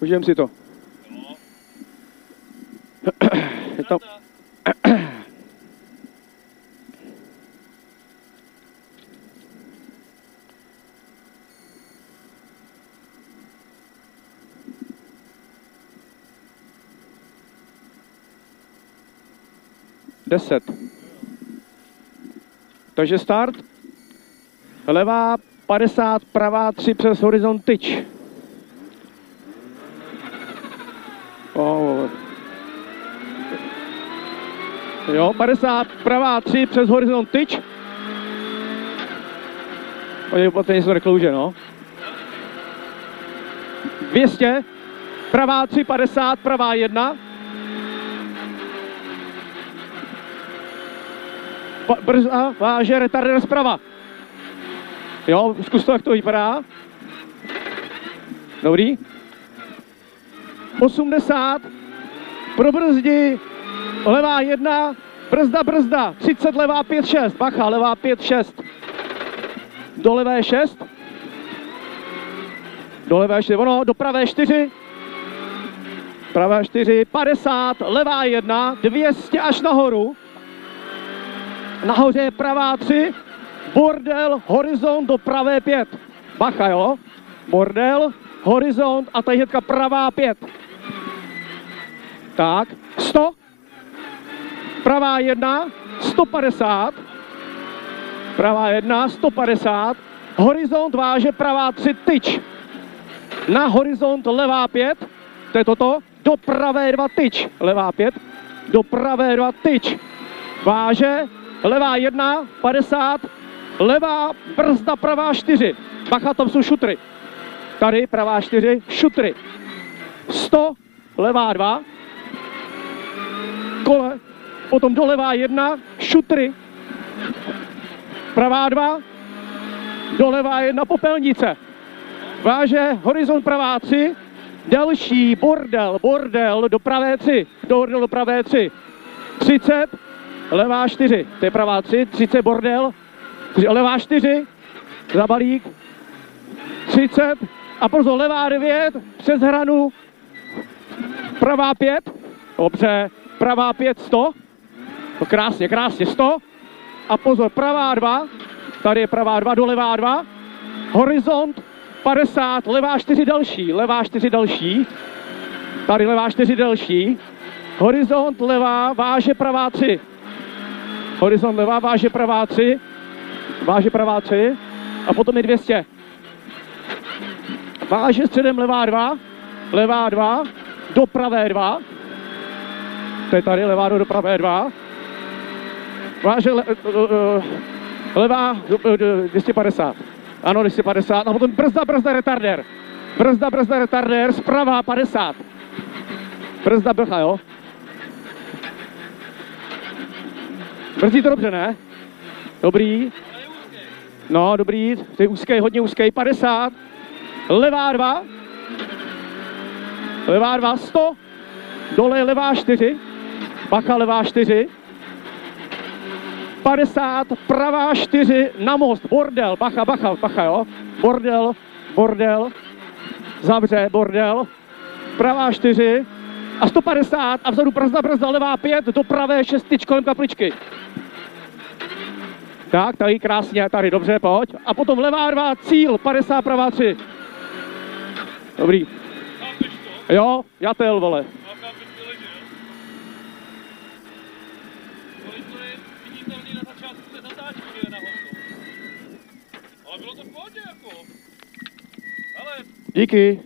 Užijem si to. Je to... Deset. Takže start. Levá 50, pravá 3 přes horizont tyč. Jo, 50, pravá 3 přes horizont tyč. Podívejte, něco reklouže, no. 200, pravá 3, 50, pravá 1. Brzda, váže, retarder zprava. Jo, zkus to, jak to vypadá. Dobrý. 80, pro brzdi, levá 1, brzda, 30, levá 5, 6, bacha, levá 5, 6. Do levé 6. Do levé 4, ono, do pravé 4. Pravé 4, 50, levá 1, 200 až nahoru. Nahoře je pravá 3, bordel, horizont do pravé 5. Bacha, jo? Bordel, horizont a tady hnedka pravá 5. Tak, 100. Pravá 1, 150. Pravá 1, 150. Horizont váže pravá 3 tyč. Na horizont levá 5, to je toto, do pravé 2 tyč. Levá 5, do pravé 2 tyč. Váže, levá 1, 50, levá brzda, pravá 4. Bacha, tam jsou šutry. Tady pravá 4, šutry. 100, levá 2. Kole, potom dolevá 1, šutry. Pravá 2, dolevá 1, popelnice. Váže, horizont pravá 3, další, bordel, do pravé 3, bordel do pravé 3. 30, levá 4, to je pravá 3, 30 bordel, levá 4, zabalík, 30 a pozor, levá 9, přes hranu, pravá 5, dobře, pravá 5, 100, no krásně, 100 a pozor, pravá 2, tady je pravá 2, dolevá 2, horizont 50, levá 4 další, tady levá 4 další, horizont levá, váže pravá 3, horizont levá, váže pravá 3, a potom je 200. Váže středem levá 2, do pravé 2, to je tady levá do pravé 2, váže levá 250, ano 250, a potom brzda, retarder, brzda, retarder, zprava 50, brzda, brcha, jo. Brzdí to dobře, ne? Dobrý. No, dobrý, to je úzký, hodně úzký, 50, levá 2, 100, dole je levá 4, bacha levá 4, 50, pravá 4, na most, bordel, bacha, jo, bordel, zavře, bordel, pravá 4 a 150 a vzadu brzda, levá 5, do pravé 6 kolem kapličky. Tak, tady krásně, tady dobře, pojď. A potom levá 2, cíl, 50, pravá 3. Dobrý. Jo, jatel, vole. Díky.